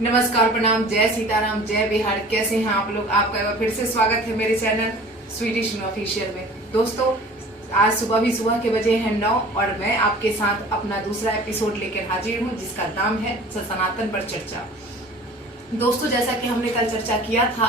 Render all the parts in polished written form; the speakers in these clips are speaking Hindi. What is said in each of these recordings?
नमस्कार, प्रणाम, जय सीताराम, जय बिहार। कैसे हैं आप लोग? आपका फिर से स्वागत है मेरे चैनल स्वीटिश ऑफिशियल में। दोस्तों, आज सुबह के बजे हैं 9 और मैं आपके साथ अपना दूसरा एपिसोड लेकर हाजिर हूं, जिसका नाम है सनातन पर चर्चा। दोस्तों, जैसा कि हमने कल चर्चा किया था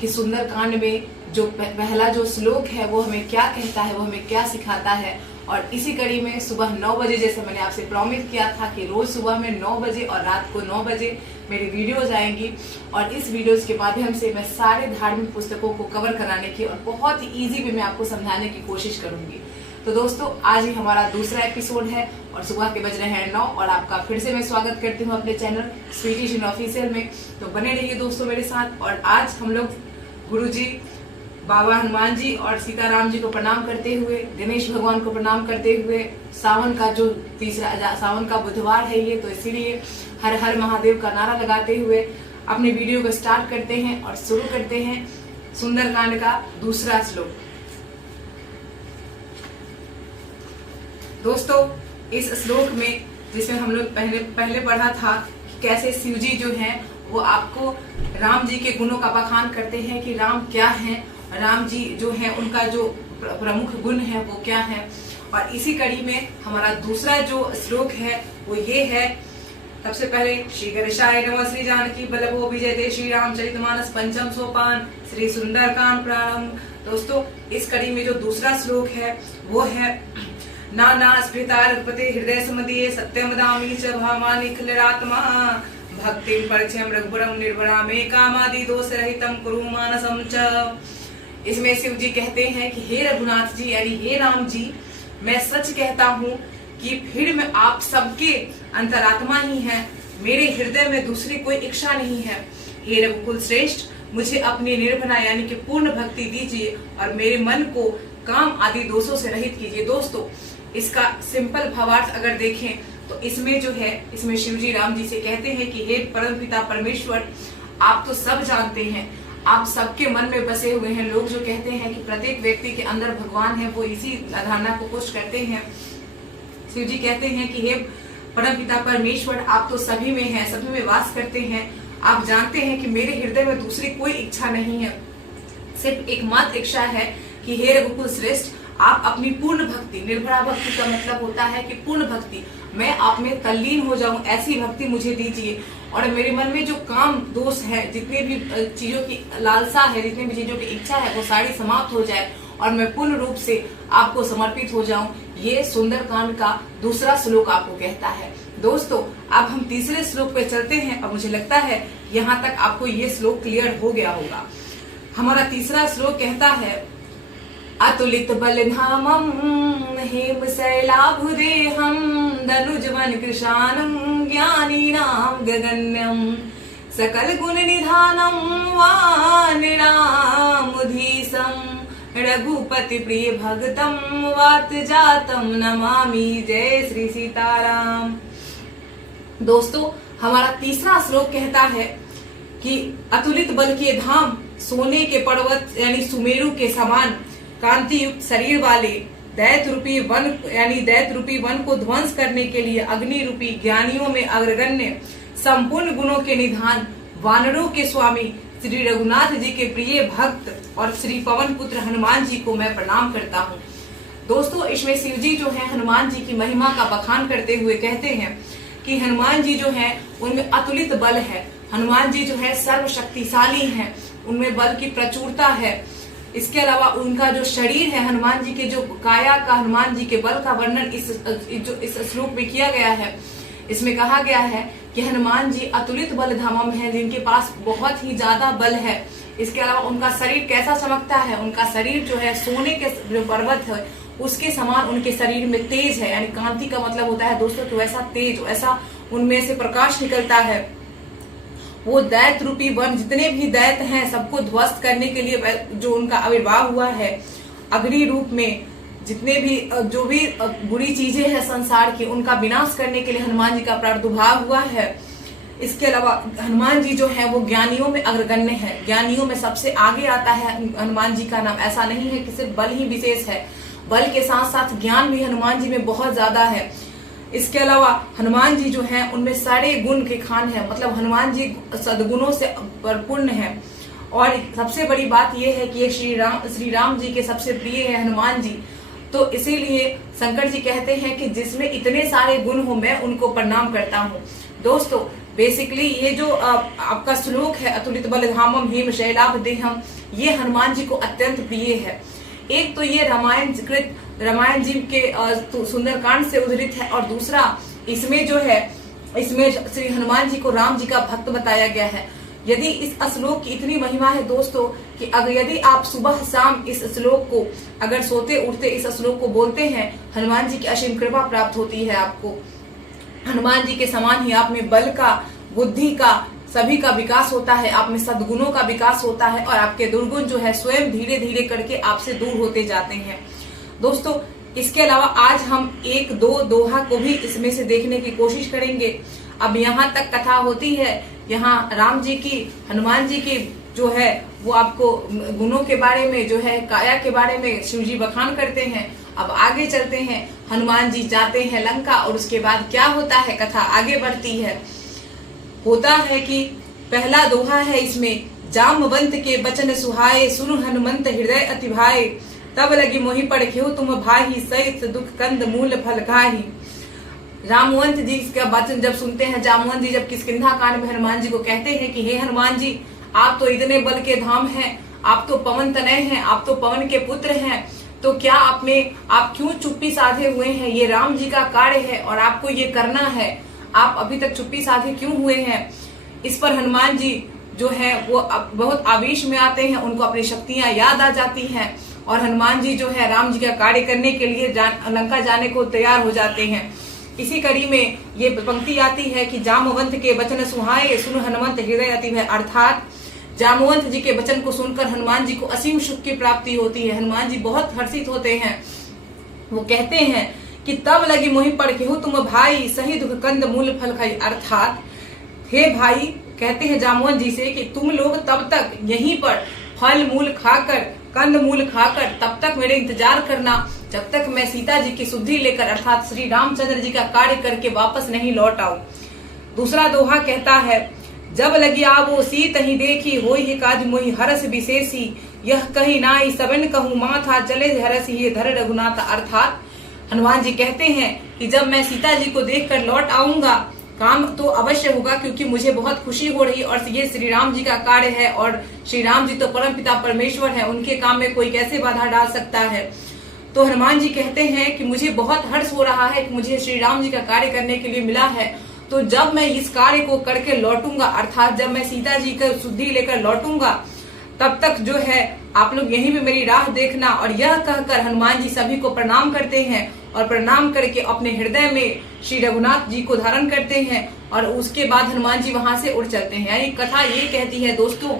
कि सुंदरकांड में जो पहला जो श्लोक है वो हमें क्या कहता है, वो हमें क्या सिखाता है, और इसी कड़ी में सुबह 9 बजे, जैसे मैंने आपसे प्रॉमिस किया था कि रोज सुबह में 9 बजे और रात को 9 बजे मेरी वीडियोज आएंगी, और इस वीडियोज के माध्यम से मैं सारे धार्मिक पुस्तकों को कवर कराने की और बहुत ही ईजी वे में आपको समझाने की कोशिश करूंगी। तो दोस्तों, आज ही हमारा दूसरा एपिसोड है और सुबह के बज रहे हैं 9 और आपका फिर से मैं स्वागत करती हूँ अपने चैनल स्वीटिश ऑफिशियल में। तो बने रहिए दोस्तों मेरे साथ। और आज हम लोग गुरु जी, बाबा हनुमान जी और सीताराम जी को प्रणाम करते हुए, गणेश भगवान को प्रणाम करते हुए, सावन का जो तीसरा सावन का बुधवार है ये, तो इसीलिए हर हर महादेव का नारा लगाते हुए अपने वीडियो को स्टार्ट करते हैं और शुरू करते हैं सुंदरकांड का दूसरा श्लोक। दोस्तों, इस श्लोक में जिसमें हम लोग पहले पढ़ा था कि कैसे शिव जी जो हैं वो आपको राम जी के गुणों का बखान करते हैं कि राम क्या हैं, राम जी जो हैं उनका जो प्रमुख गुण है वो क्या है। और इसी कड़ी में हमारा दूसरा जो श्लोक है वो ये है। सबसे पहले श्री गणेशाय नमः, श्री जानकी बल्लभो विजयते, श्री रामचरितमानस पंचम सोपान, श्री सुंदरकांड प्रारंभ। दोस्तों, इस कड़ी में जो दूसरा श्लोक है वो है नाना स्मृता रघुपते हृदय समदीये, सत्यम वदामि च भामानि खलिरात्मा, भक्तिं परिचयं रघुबरं निर्वरामे, कामादि दोष रहितं कुरु मानसं च। इसमें शिव जी कहते हैं कि हे रघुनाथ जी यानी हे राम जी, मैं सच कहता हूँ कि फिर में आप सबके अंतरात्मा ही हैं, मेरे हृदय में दूसरी कोई इच्छा नहीं है। हे रघुकुल श्रेष्ठ, मुझे अपनी निर्भरा यानी कि पूर्ण भक्ति दीजिए और मेरे मन को काम आदि दोषों से रहित कीजिए। दोस्तों, इसका सिंपल भावार्थ अगर देखें तो इसमें जो है, इसमें शिव जी राम जी से कहते हैं कि हे परम पिता परमेश्वर, आप तो सब जानते हैं, आप सबके मन में बसे हुए हैं। लोग जो कहते हैं कि प्रत्येक व्यक्ति के अंदर भगवान है, वो इसी धारणा को पुष्ट करते हैं। शिव जी कहते हैं कि हे परम पिता परमेश्वर, आप तो सभी में हैं, सभी में वास करते हैं। आप जानते हैं कि मेरे हृदय में दूसरी कोई इच्छा नहीं है, सिर्फ एकमात्र इच्छा है कि हे रघुकुल श्रेष्ठ, आप अपनी पूर्ण भक्ति, निर्भरा भक्ति का मतलब होता है कि पूर्ण भक्ति, मैं आप में तल्लीन हो जाऊं, ऐसी भक्ति मुझे दीजिए। और मेरे मन में जो काम दोष है, जितने भी चीजों की लालसा है, जितनी भी चीजों की इच्छा है, वो सारी समाप्त हो जाए और मैं पूर्ण रूप से आपको समर्पित हो जाऊं। ये सुंदरकांड का दूसरा श्लोक आपको कहता है। दोस्तों, अब हम तीसरे श्लोक पे चलते हैं और मुझे लगता है यहाँ तक आपको ये श्लोक क्लियर हो गया होगा। हमारा तीसरा श्लोक कहता है अतुलित बलधामं हेम शैलाभुदेहं, दनुजवन कृशानं ज्ञानीनां गगन्यं, सकल गुण निधानं वानरामुधीशं, रघुपति प्रिय भगतं वात जातं नमामि। जय श्री सीताराम। दोस्तों, हमारा तीसरा श्लोक कहता है कि अतुलित बल के धाम, सोने के पर्वत यानी सुमेरु के समान कांति युक्त शरीर वाले, दैत्य रूपी वन को ध्वंस करने के लिए अग्नि रूपी ज्ञानियों में अग्रगण्य, संपूर्ण गुणों के निधान, वानरों के स्वामी श्री रघुनाथ जी के प्रिय भक्त और श्री पवन पुत्र हनुमान जी को मैं प्रणाम करता हूँ। दोस्तों, इसमें शिव जी जो है हनुमान जी की महिमा का बखान करते हुए कहते हैं कि हनुमान जी जो है उनमें अतुलित बल है, हनुमान जी जो है सर्वशक्तिशाली है, उनमें बल की प्रचुरता है। इसके अलावा उनका जो शरीर है, हनुमान जी के जो काया का, हनुमान जी के बल का वर्णन इस श्लोक में किया गया है। इसमें कहा गया है कि हनुमान जी अतुलित बल धामम है, जिनके पास बहुत ही ज्यादा बल है। इसके अलावा उनका शरीर कैसा चमकता है, उनका शरीर जो है सोने के जो पर्वत है उसके समान उनके शरीर में तेज है, यानी कांति का मतलब होता है दोस्तों कि वैसा तेज, वैसा उनमें से प्रकाश निकलता है। वो दैत्य रूपी वन, जितने भी दैत्य हैं सबको ध्वस्त करने के लिए जो उनका आविर्भाव हुआ है अग्नि रूप में, जितने भी जो भी बुरी चीजें हैं संसार की, उनका विनाश करने के लिए हनुमान जी का प्रादुर्भाव हुआ है। इसके अलावा हनुमान जी जो है वो ज्ञानियों में अग्रगण्य है, ज्ञानियों में सबसे आगे आता है हनुमान जी का नाम। ऐसा नहीं है कि सिर्फ बल ही विशेष है, बल के साथ साथ ज्ञान भी हनुमान जी में बहुत ज्यादा है। इसके अलावा हनुमान जी जो हैं उनमें सारे गुण के खान है, मतलब हनुमान जी सद्गुणों से परिपूर्ण है। और सबसे बड़ी बात यह है कि ये श्री राम जी के सबसे प्रिय है हनुमान जी। तो इसीलिए शंकर जी कहते हैं कि जिसमें इतने सारे गुण हो मैं उनको प्रणाम करता हूँ। दोस्तों बेसिकली ये जो आपका श्लोक है अतुलित बलधामम हिम शैलाभ देहम, ये हनुमान जी को अत्यंत प्रिय है। एक तो ये रामायण जी के सुंदरकांड से उद्धृत है, और दूसरा इसमें जो है इसमें श्री हनुमान जी को राम जी का भक्त बताया गया है। यदि इस श्लोक की इतनी महिमा है दोस्तों कि अगर यदि आप सुबह शाम इस श्लोक को अगर सोते उठते इस श्लोक को बोलते हैं, हनुमान जी की असीम कृपा प्राप्त होती है आपको। हनुमान जी के समान ही आप में बल का, बुद्धि का, सभी का विकास होता है, आप में सद्गुणों का विकास होता है, और आपके दुर्गुण जो है स्वयं धीरे धीरे करके आपसे दूर होते जाते हैं। दोस्तों इसके अलावा आज हम एक दो दोहा को भी इसमें से देखने की कोशिश करेंगे। अब यहाँ तक कथा होती है, यहाँ राम जी की, हनुमान जी की जो है वो आपको गुणों के बारे में, जो है काया के बारे में शिव जी बखान करते हैं। अब आगे चलते हैं, हनुमान जी जाते हैं लंका, और उसके बाद क्या होता है, कथा आगे बढ़ती है। होता है कि पहला दोहा है इसमें, जामवंत के बचन सुहाए, सुनु हनुमंत हृदय अति भाए, तब लगी मोहि पड़ख्यो तुम भाई, सहित दुख कंद मूल फल खाही। जामवंत जी का वचन जब सुनते हैं, जामवंत जी जब किष्किंधा कांड में हनुमान जी को कहते हैं कि हे हनुमान जी, आप तो इतने बल के धाम हैं, आप तो पवन तनय हैं, आप तो पवन के पुत्र हैं, तो क्या आप क्यों चुप्पी साधे हुए हैं? ये राम जी का कार्य है और आपको ये करना है, आप अभी तक चुप्पी साधे क्यों हुए हैं? इस पर हनुमान जी जो है वो बहुत आवेश में आते हैं, उनको अपनी शक्तियां याद आ जाती हैं, और हनुमान जी जो है राम जी का कार्य करने के लिए लंका जाने को तैयार हो जाते हैं। इसी कड़ी में ये पंक्ति आती है कि जामवंत के वचन सुहाए, सुन हनुमंत हृदय अति भय, अर्थात जामवंत जी के वचन को सुनकर हनुमान जी को असीम सुख की प्राप्ति होती है। हनुमान जी बहुत हर्षित होते हैं। वो कहते हैं कि तब लगी मोहि पड़ख्यो तुम भाई, सही दुख कंद मूल फल खाई, अर्थात हे भाई, कहते हैं जामवंत जी से कि तुम लोग तब तक यहीं पर फल मूल खाकर, कंद मूल खाकर तब तक मेरे इंतजार करना, जब तक मैं सीता जी की सुधि लेकर अर्थात श्री रामचंद्र जी का कार्य करके वापस नहीं लौट आऊं। दूसरा दोहा कहता है, जब लगी आवो सीत ही देखी, होई ही काज मोहि हरस विशेषी, यह कही नाई सबन कहूँ माथा, चले हरस ये धर रघुनाथ, अर्थात हनुमान जी कहते हैं कि जब मैं सीता जी को देखकर लौट आऊंगा, काम तो अवश्य होगा, क्योंकि मुझे बहुत खुशी हो रही, और ये श्री राम जी का कार्य है, और श्री राम जी तो परम पिता परमेश्वर है, उनके काम में कोई कैसे बाधा डाल सकता है। तो हनुमान जी कहते हैं कि मुझे बहुत हर्ष हो रहा है कि मुझे श्री राम जी का कार्य करने के लिए मिला है, तो जब मैं इस कार्य को करके लौटूंगा, अर्थात जब मैं सीता जी का सुधि लेकर लौटूंगा, तब तक जो है आप लोग यहीं पे मेरी राह देखना। और यह कहकर हनुमान जी सभी को प्रणाम करते हैं, और प्रणाम करके अपने हृदय में श्री रघुनाथ जी को धारण करते हैं, और उसके बाद हनुमान जी वहां से उड़ चलते हैं। यानी कथा ये कहती है दोस्तों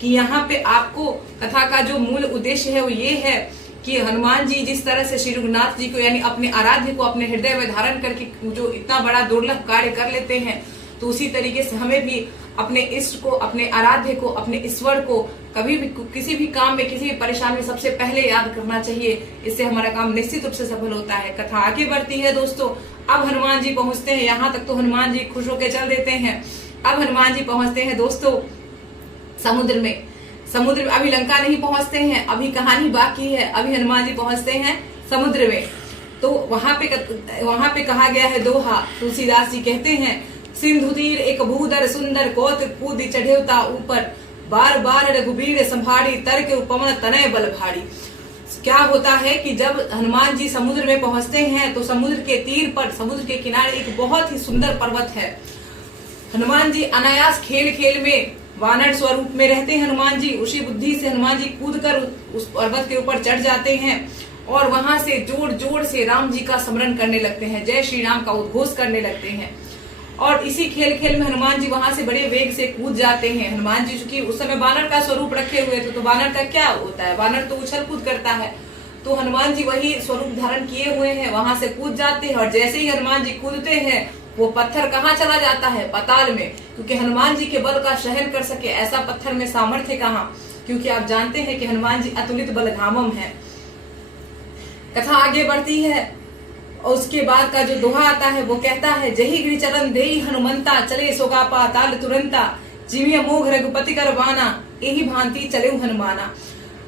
कि यहाँ पे आपको कथा का जो मूल उद्देश्य है वो ये है कि हनुमान जी जिस तरह से श्री रघुनाथ जी को यानी अपने आराध्य को अपने हृदय में धारण करके जो इतना बड़ा दुर्लभ कार्य कर लेते हैं, तो उसी तरीके से हमें भी अपने इष्ट को, अपने आराध्य को, अपने ईश्वर को कभी भी किसी भी काम में, किसी भी परेशानी में सबसे पहले याद करना चाहिए। इससे हमारा काम निश्चित रूप से सफल होता है। कथा आगे बढ़ती है दोस्तों। अब हनुमान जी पहुंचते हैं, यहाँ तक तो हनुमान जी खुश होकर चल देते हैं। अब हनुमान जी पहुंचते हैं दोस्तों समुद्र में। समुद्र में अभी लंका नहीं पहुंचते हैं, अभी कहानी बाकी है। अभी हनुमान जी पहुंचते हैं समुद्र में। तो वहां पे कहा गया है दोहा, तुलसीदास जी कहते हैं, सिंधु तीर एक भूधर सुंदर, कौत कूद चढ़ेवता ऊपर, बार बार रघुबीर संभारी, तर्क उपमन तनय बल भारी। क्या होता है कि जब हनुमान जी समुद्र में पहुंचते हैं तो समुद्र के तीर पर, समुद्र के किनारे एक बहुत ही सुंदर पर्वत है। हनुमान जी अनायास खेल खेल में वानर स्वरूप में रहते हैं हनुमान जी। उसी बुद्धि से हनुमान जी कूदकर उस पर्वत के ऊपर चढ़ जाते हैं और वहां से जोर जोर से राम जी का स्मरण करने लगते हैं, जय श्री राम का उद्घोष करने लगते हैं। और इसी खेल खेल में हनुमान जी वहां से बड़े वेग से कूद जाते हैं। हनुमान जी चूंकि उस समय बानर का स्वरूप रखे हुए थे, तो बानर का क्या होता है, बानर तो उछल कूद करता है, तो हनुमान जी वही स्वरूप धारण किए हुए हैं, वहां से कूद जाते हैं। और जैसे ही हनुमान जी कूदते हैं, वो पत्थर कहाँ चला जाता है, पाताल में, क्योंकि हनुमान जी के बल का सहन कर सके ऐसा पत्थर में सामर्थ्य कहाँ, क्योंकि आप जानते हैं कि हनुमान जी अतुलित बलधामम है। कथा आगे बढ़ती है। और उसके बाद का जो दोहा आता है वो कहता है, जही गिरि चरण देई हनुमंता, चले सोगा पाताल तुरंता, जिमिया मोघ रघुपति कर बाना, यही भांति चले हनुमाना।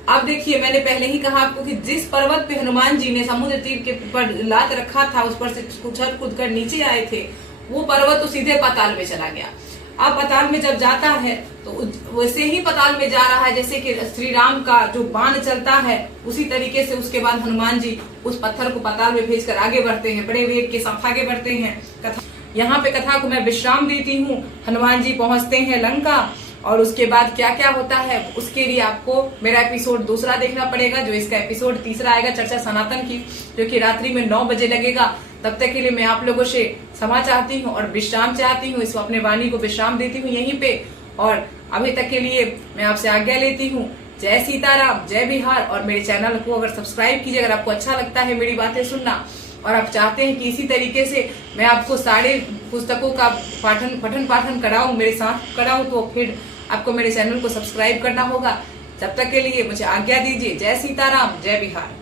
अब देखिए, मैंने पहले ही कहा आपको कि जिस पर्वत पे हनुमान जी ने समुद्र तीर के पर लात रखा था, उस पर से उछल कूद कर नीचे आए थे, वो पर्वत तो सीधे पाताल में चला गया। अब पाताल में जब जाता है तो वैसे ही पाताल में जा रहा है जैसे कि श्री राम का जो बाण चलता है, उसी तरीके से उसके बाद हनुमान जी उस पत्थर को पाताल में भेजकर आगे बढ़ते हैं, बड़े वेग के साथ आगे बढ़ते हैं। कथा यहाँ पे कथा को मैं विश्राम देती हूँ। हनुमान जी पहुंचते हैं लंका, और उसके बाद क्या क्या होता है उसके लिए आपको मेरा एपिसोड दूसरा देखना पड़ेगा, जो इसका एपिसोड तीसरा आएगा चर्चा सनातन की, जो कि रात्रि में 9 बजे लगेगा। तब तक के लिए मैं आप लोगों से क्षमा चाहती हूँ और विश्राम चाहती हूँ। इस अपने वाणी को विश्राम देती हूँ यहीं पे, और अभी तक के लिए मैं आपसे आज्ञा लेती हूँ। जय सीताराम, जय बिहार। और मेरे चैनल को अगर सब्सक्राइब कीजिए, अगर आपको अच्छा लगता है मेरी बातें सुनना और आप चाहते हैं कि इसी तरीके से मैं आपको सारे पुस्तकों का पठन पाठन कराऊं, मेरे साथ कराऊं, तो फिर आपको मेरे चैनल को सब्सक्राइब करना होगा। तब तक के लिए मुझे आज्ञा दीजिए। जय सीताराम, जय बिहार।